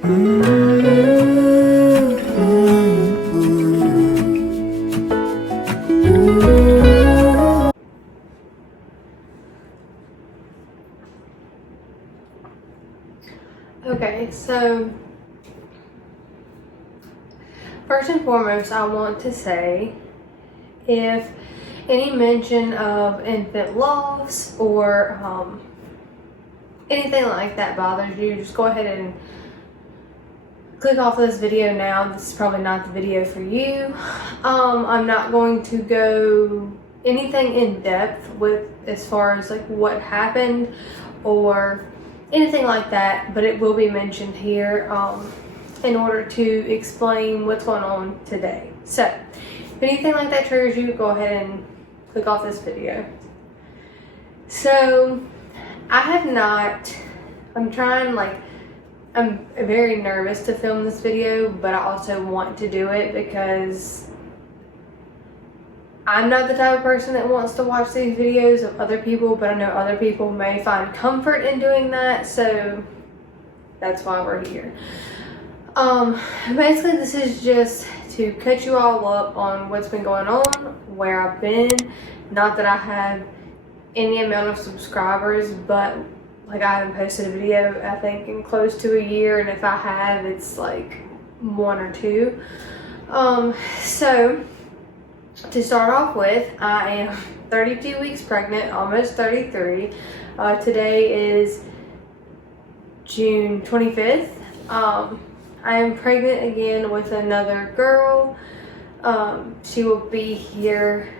Okay, so first and foremost, I want to say if any mention of infant loss or anything like that bothers you, just go ahead and click off this video now. This is probably not the video for you. I'm not going to go anything in depth with as far as like what happened or anything like that, but it will be mentioned here in order to explain what's going on today. So if anything like that triggers you, go ahead and click off this video. So I'm very nervous to film this video, but I also want to do it because I'm not the type of person that wants to watch these videos of other people, but I know other people may find comfort in doing that, so that's why we're here. Basically this is just to catch you all up on what's been going on, where I've been. Not that I have any amount of subscribers, but like I haven't posted a video I think in close to a year, and if I have, it's like 1 or 2. So to start off with, I am 32 weeks pregnant, almost 33. Today is June 25th. I am pregnant again with another girl. She will be here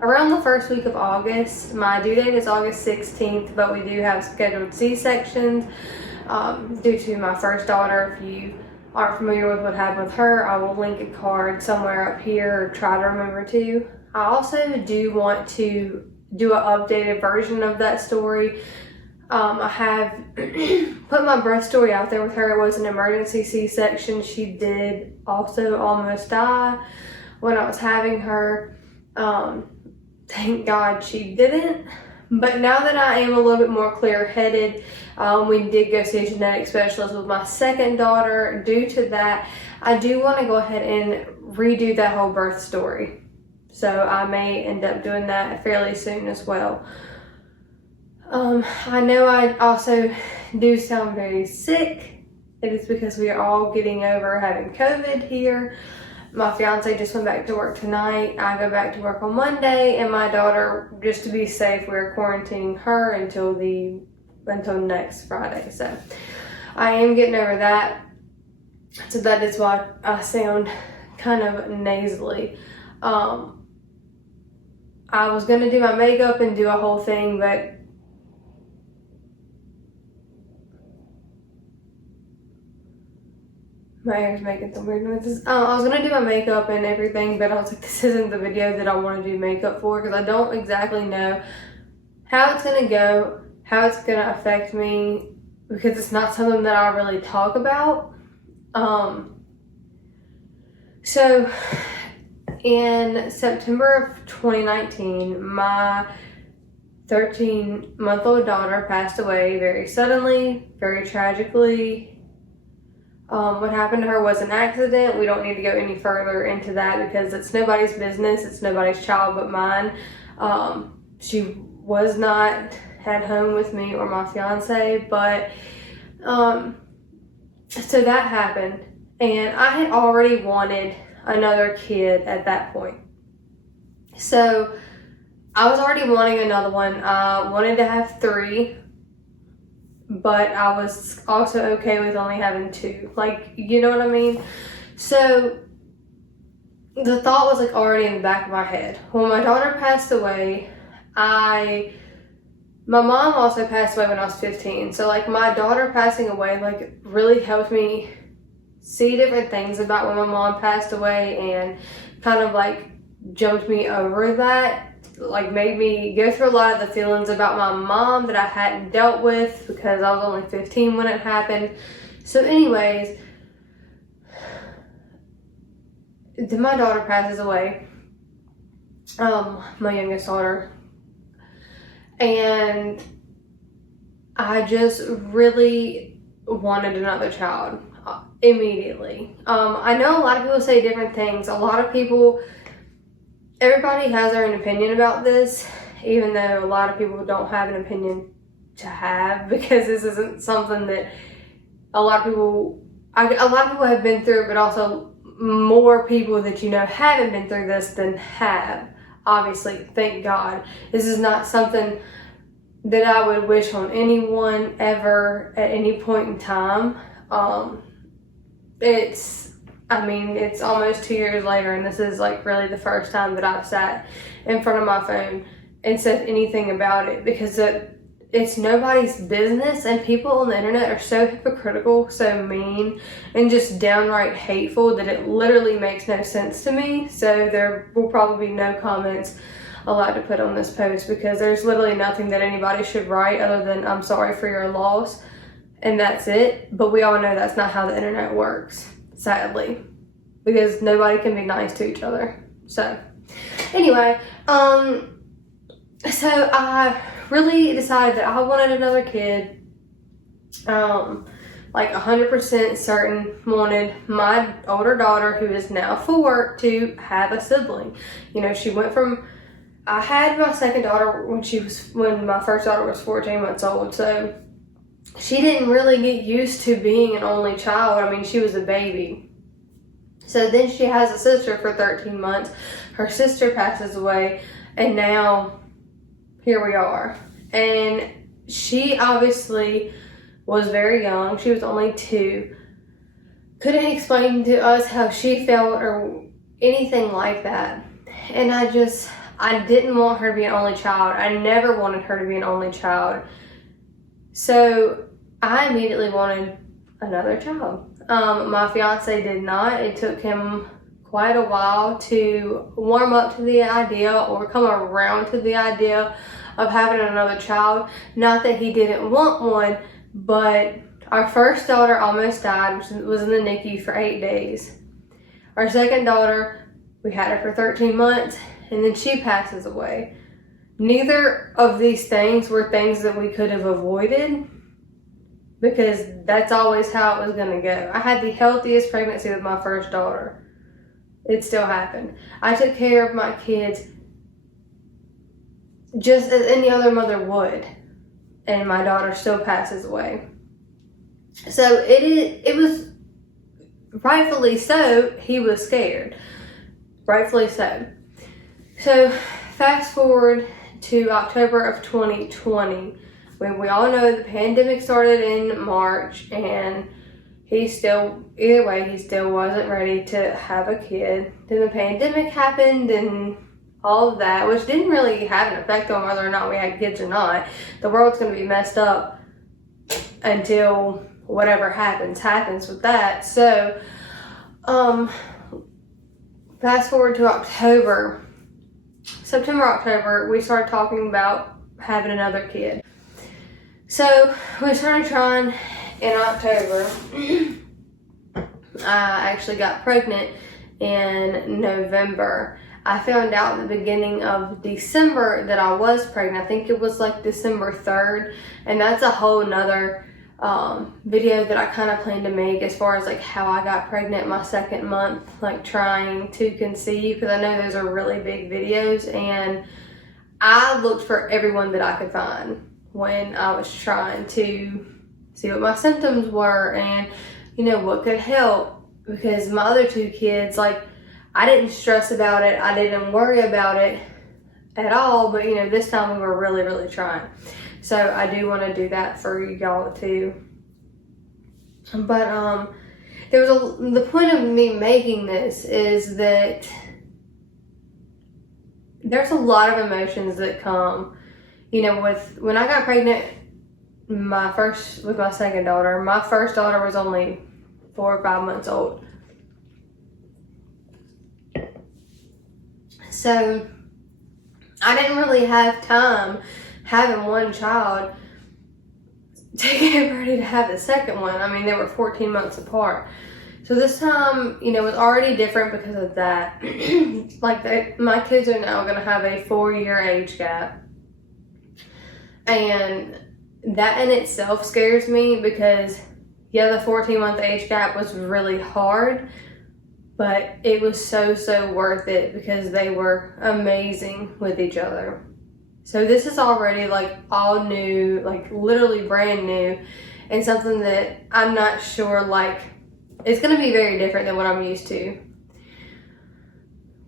around the first week of August. My due date is August 16th, but we do have scheduled C-sections due to my first daughter. If you aren't familiar with what happened with her, I will link a card somewhere up here, or try to remember to. I also do want to do an updated version of that story. I have put my birth story out there with her. It was an emergency C-section. She did also almost die when I was having her. Thank God she didn't. But now that I am a little bit more clear-headed, we did go see a genetic specialist with my second daughter. Due to that, I do want to go ahead and redo that whole birth story. So I may end up doing that fairly soon as well. I know I also do sound very sick. It is because we are all getting over having COVID here. My fiance just went back to work tonight. I go back to work on Monday, and my daughter, just to be safe, we're quarantining her until next Friday. So I am getting over that. So that is why I sound kind of nasally. I was gonna do my makeup and do a whole thing, but my hair's making some weird noises. I was gonna do my makeup and everything, but I was like, this isn't the video that I want to do makeup for, because I don't exactly know how it's gonna go, how it's gonna affect me, because it's not something that I really talk about. So in September of 2019, my 13-month-old daughter passed away very suddenly, very tragically. What happened to her was an accident. We don't need to go any further into that because it's nobody's business. It's nobody's child but mine. She was not at home with me or my fiance, but so that happened, and I had already wanted another kid at that point. So I was already wanting another one. I wanted to have 3. But I was also okay with only having 2. Like, you know what I mean? So the thought was like already in the back of my head. When my daughter passed away, my mom also passed away when I was 15. So like my daughter passing away like really helped me see different things about when my mom passed away, and kind of like jumped me over that. Like made me go through a lot of the feelings about my mom that I hadn't dealt with because I was only 15 when it happened. So anyways, then my daughter passes away, my youngest daughter, and I just really wanted another child. immediately. I know a lot of people say different things. Everybody has their own opinion about this, even though a lot of people don't have an opinion to have, because this isn't something that a lot of people have been through, but also more people that you know haven't been through this than have. Obviously, thank God. This is not something that I would wish on anyone ever at any point in time. It's almost 2 years later, and this is like really the first time that I've sat in front of my phone and said anything about it, because it's nobody's business, and people on the internet are so hypocritical, so mean, and just downright hateful that it literally makes no sense to me. So there will probably be no comments allowed to put on this post, because there's literally nothing that anybody should write other than "I'm sorry for your loss," and that's it. But we all know that's not how the internet works, sadly, because nobody can be nice to each other. So anyway, so I really decided that I wanted another kid. Like 100% certain, wanted my older daughter, who is now 4, to have a sibling. You know, she went from, I had my second daughter when my first daughter was 14 months old, so she didn't really get used to being an only child. I mean, she was a baby. So then she has a sister for 13 months. Her sister passes away, and now here we are. And she obviously was very young. She was only 2. Couldn't explain to us how she felt or anything like that. And I didn't want her to be an only child. I never wanted her to be an only child. So I immediately wanted another child. My fiance did not. It took him quite a while to warm up to the idea or come around to the idea of having another child. Not that he didn't want one, but our first daughter almost died, which was in the NICU for 8 days. Our second daughter, we had her for 13 months, and then she passes away. Neither of these things were things that we could have avoided, because that's always how it was going to go. I had the healthiest pregnancy with my first daughter. It still happened. I took care of my kids just as any other mother would, and my daughter still passes away. So it was rightfully so. He was scared, rightfully so. So fast forward to October of 2020, when we all know the pandemic started in March, and he still wasn't ready to have a kid. Then the pandemic happened and all of that, which didn't really have an effect on whether or not we had kids or not. The world's going to be messed up until whatever happens with that. So, fast forward to September, October, we started talking about having another kid. So we started trying in October. I actually got pregnant in November. I found out at the beginning of December that I was pregnant. I think it was like December 3rd, and that's a whole nother video that I kind of plan to make, as far as like how I got pregnant my second month, like trying to conceive, because I know those are really big videos, and I looked for everyone that I could find when I was trying to see what my symptoms were and, you know, what could help. Because my other 2 kids, like, I didn't stress about it, I didn't worry about it at all, but, you know, this time we were really, really trying. So I do want to do that for y'all too. But the point of me making this is that there's a lot of emotions that come, you know, when I got pregnant with my second daughter. My first daughter was only 4 or 5 months old. So I didn't really have time, having one child, to get ready to have the second one. I mean, they were 14 months apart. So this time, you know, was already different because of that. My kids are now going to have a 4-year age gap. And that in itself scares me, because Yeah, the 14-month age gap was really hard, but it was so worth it because they were amazing with each other. So this is already like all new, like literally brand new, and something that I'm not sure, like, it's going to be very different than what I'm used to.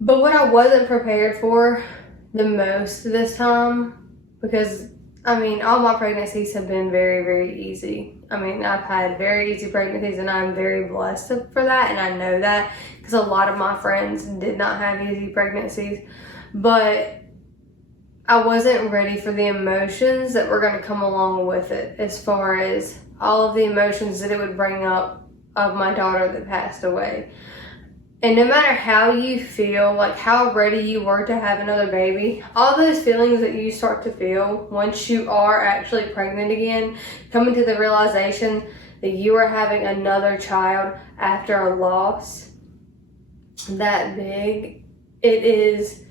But what I wasn't prepared for the most this time, because I mean, all my pregnancies have been very easy. I mean, I've had very easy pregnancies, and I'm very blessed for that, and I know that because a lot of my friends did not have easy pregnancies. But I wasn't ready for the emotions that were going to come along with it, as far as all of the emotions that it would bring up of my daughter that passed away. And no matter how you feel, like how ready you were to have another baby, all those feelings that you start to feel once you are actually pregnant again, coming to the realization that you are having another child after a loss that big, it is,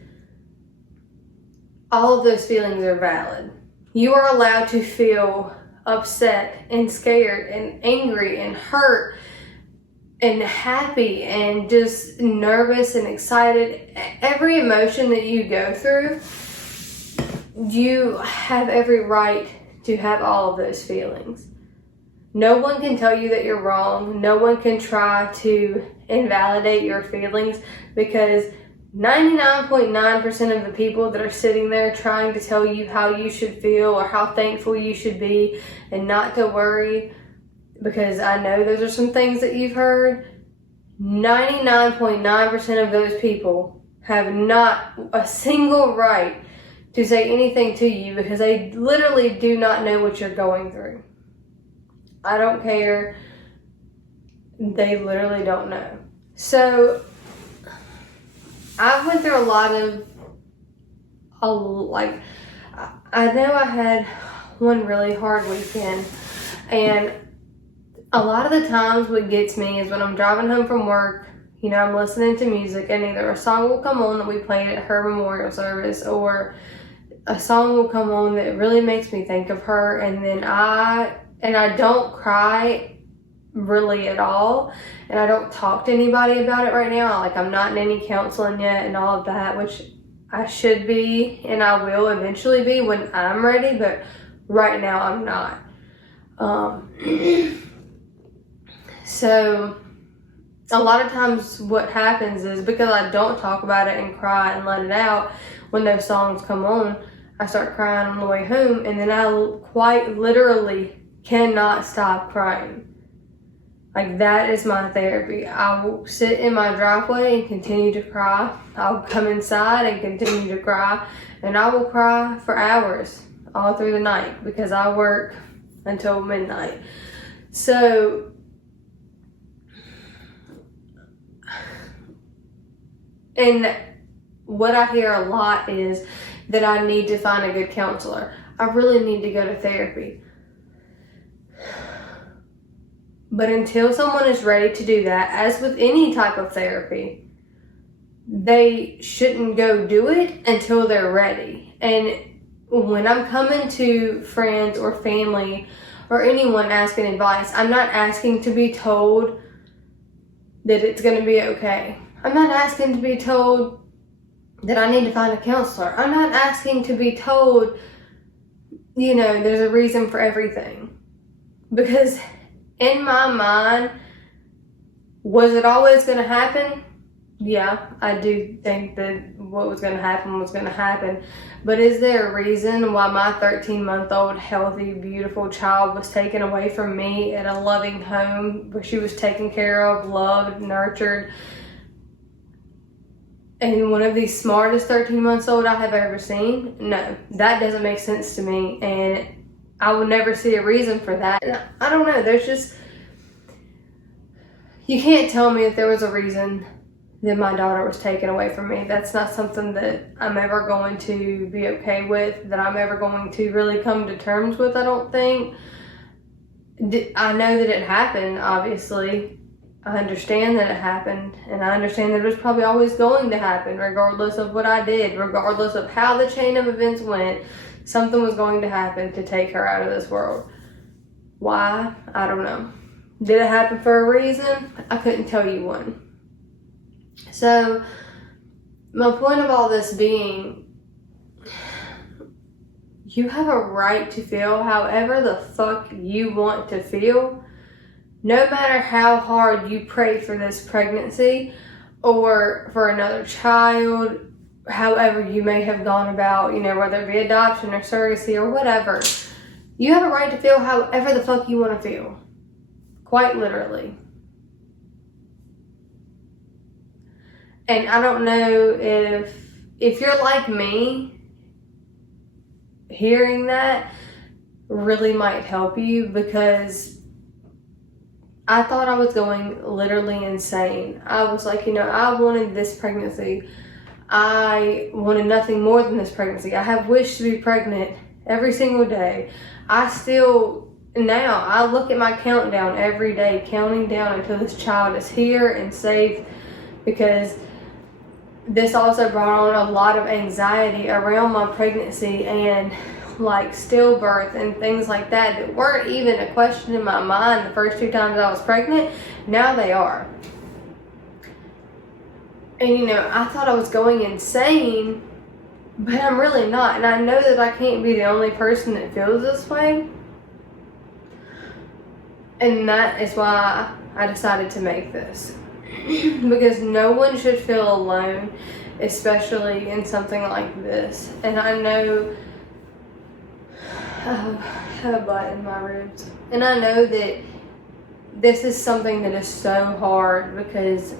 all of those feelings are valid. You are allowed to feel upset and scared and angry and hurt and happy and just nervous and excited. Every emotion that you go through, you have every right to have all of those feelings. No one can tell you that you're wrong. No one can try to invalidate your feelings, because 99.9% of the people that are sitting there trying to tell you how you should feel or how thankful you should be and not to worry, because I know those are some things that you've heard, 99.9% of those people have not a single right to say anything to you, because they literally do not know what you're going through. I don't care. They literally don't know. So I went through a lot of, I know I had one really hard weekend, and a lot of the times what gets me is when I'm driving home from work, you know, I'm listening to music, and either a song will come on that we played at her memorial service, or a song will come on that really makes me think of her, and then I don't cry really at all, and I don't talk to anybody about it right now. Like, I'm not in any counseling yet and all of that, which I should be, and I will eventually be when I'm ready, but right now I'm not. So a lot of times what happens is, because I don't talk about it and cry and let it out, when those songs come on, I start crying on the way home, and then I quite literally cannot stop crying. Like, that is my therapy. I will sit in my driveway and continue to cry. I'll come inside and continue to cry, and I will cry for hours all through the night, because I work until midnight. So and what I hear a lot is that I need to find a good counselor. I really need to go to therapy. But until someone is ready to do that, as with any type of therapy, they shouldn't go do it until they're ready. And when I'm coming to friends or family or anyone asking advice, I'm not asking to be told that it's going to be okay. I'm not asking to be told that I need to find a counselor. I'm not asking to be told, you know, there's a reason for everything. Because in my mind, was it always going to happen? Yeah, I do think that what was going to happen was going to happen. But is there a reason why my 13-month-old healthy, beautiful child was taken away from me at a loving home where she was taken care of, loved, nurtured, and one of the smartest 13 months old I have ever seen? No, that doesn't make sense to me, and I would never see a reason for that. And I don't know, there's just, you can't tell me that there was a reason that my daughter was taken away from me. That's not something that I'm ever going to be okay with, that I'm ever going to really come to terms with, I don't think. I know that it happened, obviously. I understand that it happened, and I understand that it was probably always going to happen, regardless of what I did, regardless of how the chain of events went. Something was going to happen to take her out of this world. Why? I don't know. Did it happen for a reason? I couldn't tell you one. So, my point of all this being, you have a right to feel however the fuck you want to feel, no matter how hard you pray for this pregnancy or for another child, however you may have gone about, whether it be adoption or surrogacy or whatever. You have a right to feel however the fuck you want to feel. Quite literally. And I don't know if you're like me, hearing that really might help you, because I thought I was going literally insane. I was like, I wanted this pregnancy. I wanted nothing more than this pregnancy. I have wished to be pregnant every single day. Now I look at my countdown every day, counting down until this child is here and safe, because this also brought on a lot of anxiety around my pregnancy and like stillbirth and things like that weren't even a question in my mind the first 2 times I was pregnant. Now they are. And I thought I was going insane, but I'm really not. And I know that I can't be the only person that feels this way. And that is why I decided to make this. Because no one should feel alone, especially in something like this. And I know I have a butt in my ribs. And I know that this is something that is so hard, because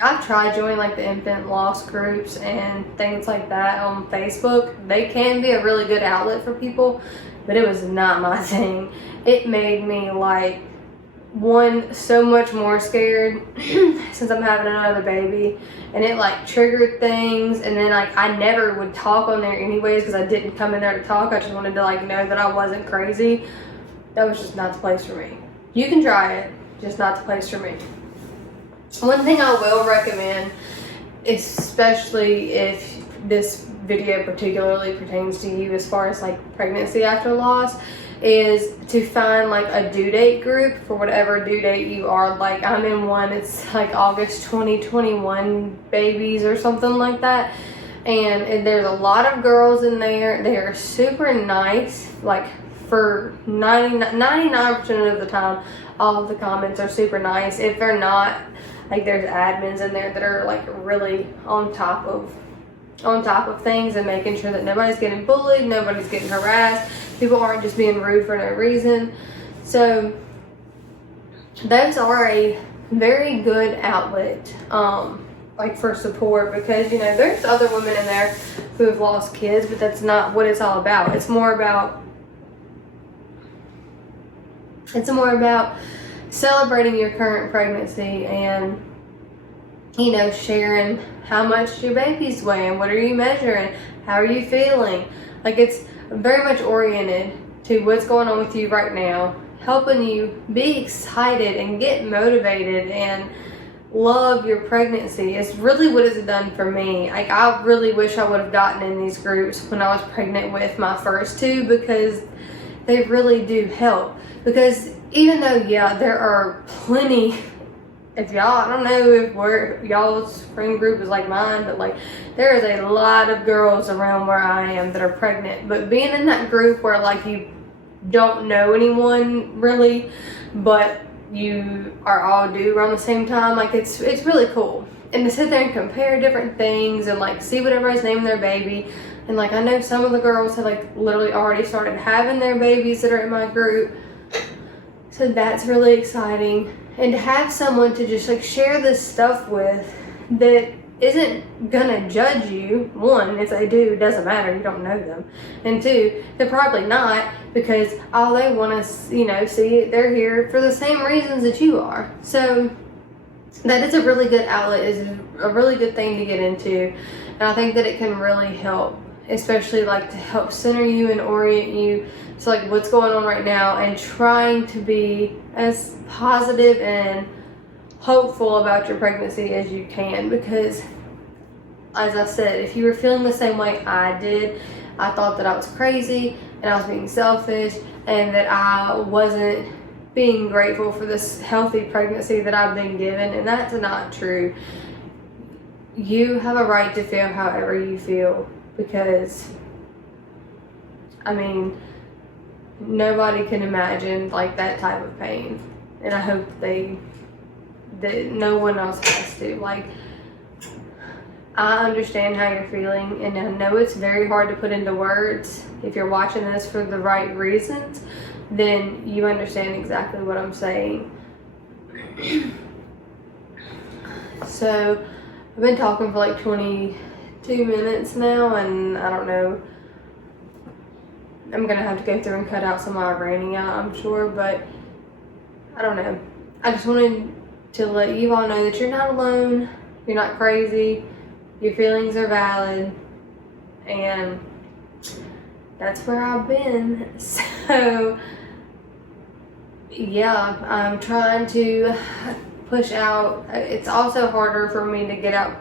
I've tried joining like the infant loss groups and things like that on Facebook. They can be a really good outlet for people, but it was not my thing. It made me like, one, so much more scared since I'm having another baby, and it like triggered things. And then like I never would talk on there anyways, because I didn't come in there to talk. I just wanted to like know that I wasn't crazy. That was just not the place for me. You can try it, just not the place for me. One thing I will recommend, especially if this video particularly pertains to you as far as like pregnancy after loss, is to find like a due date group for whatever due date you are. Like I'm in one, it's like August 2021 babies or something like that. And there's a lot of girls in there. They are super nice. Like for 99% of the time, all of the comments are super nice. If they're not, like there's admins in there that are like really on top of things and making sure that nobody's getting bullied, nobody's getting harassed, people aren't just being rude for no reason. So those are a very good outlet, like for support, because there's other women in there who have lost kids, but that's not what it's all about. It's more about celebrating your current pregnancy and sharing how much your baby's weighing, what are you measuring, how are you feeling. Like it's very much oriented to what's going on with you right now, helping you be excited and get motivated and love your pregnancy. It's really what it's done for me. Like I really wish I would have gotten in these groups when I was pregnant with my first 2, because they really do help. Because even though there are plenty, if y'all, I don't know if y'all's friend group is like mine, but like there is a lot of girls around where I am that are pregnant. But being in that group where like you don't know anyone really, but you are all due around the same time, like it's really cool. And to sit there and compare different things and like see what everybody's naming their baby. And like I know some of the girls have like literally already started having their babies that are in my group. So that's really exciting. And to have someone to just like share this stuff with that isn't gonna judge you. 1, if they do, doesn't matter, you don't know them. And 2, they're probably not, because all they want to see it, they're here for the same reasons that you are. So that is a really good outlet, is a really good thing to get into. And I think that it can really help, especially like to help center you and orient you to like what's going on right now, and trying to be as positive and hopeful about your pregnancy as you can. Because as I said, if you were feeling the same way I did, I thought that I was crazy and I was being selfish and that I wasn't being grateful for this healthy pregnancy that I've been given, and that's not true. You have a right to feel however you feel, because I mean, nobody can imagine like that type of pain, and I hope that no one else has to. Like, I understand how you're feeling, and I know it's very hard to put into words. If you're watching this for the right reasons, then you understand exactly what I'm saying. So I've been talking for like 22 minutes now, and I don't know, I'm gonna have to go through and cut out some of my ranting out, I'm sure, but I don't know. I just wanted to let you all know that you're not alone, you're not crazy, your feelings are valid, and that's where I've been. So yeah, I'm trying to push out. It's also harder for me to get out,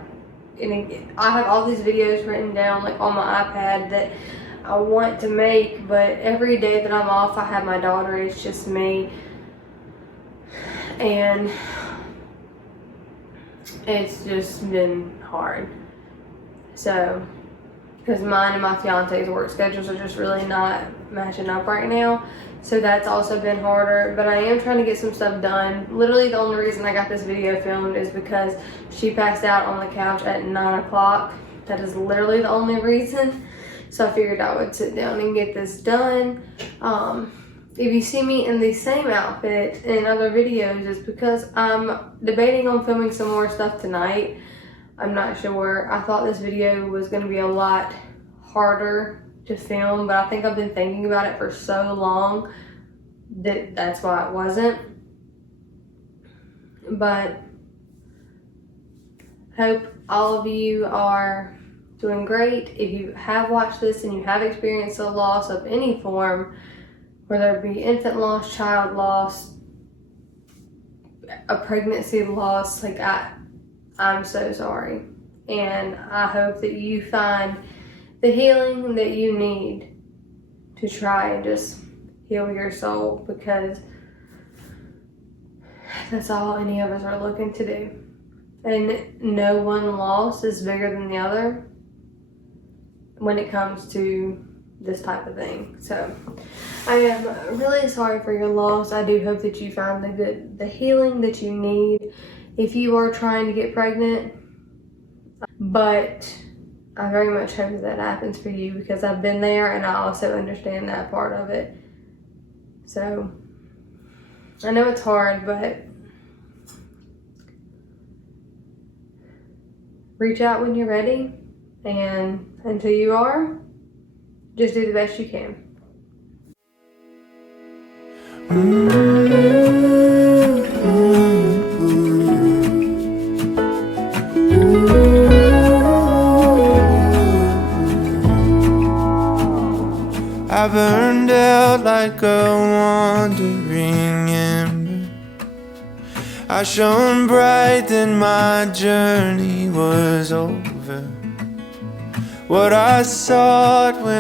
and I have all these videos written down like on my iPad that I want to make, but every day that I'm off I have my daughter. It's just me, and it's just been hard. So because mine and my fiance's work schedules are just really not matching up right now, so that's also been harder. But I am trying to get some stuff done. Literally the only reason I got this video filmed is because she passed out on the couch at 9 o'clock. That is literally the only reason. So I figured I would sit down and get this done. If you see me in the same outfit in other videos, it's because I'm debating on filming some more stuff tonight. I'm not sure. I thought this video was going to be a lot harder to film, but I think I've been thinking about it for so long that that's why it wasn't. But hope all of you are doing great. If you have watched this and you have experienced a loss of any form, whether it be infant loss, child loss, a pregnancy loss, like I'm so sorry. And I hope that you find the healing that you need to try and just heal your soul, because that's all any of us are looking to do. And no one loss is bigger than the other when it comes to this type of thing. So I am really sorry for your loss. I do hope that you find the healing that you need if you are trying to get pregnant. But I very much hope that happens for you, because I've been there and I also understand that part of it. So I know it's hard, but reach out when you're ready, and until you are, just do the best you can. I burned out like a wandering ember. I shone bright, then my journey was over. What I sought when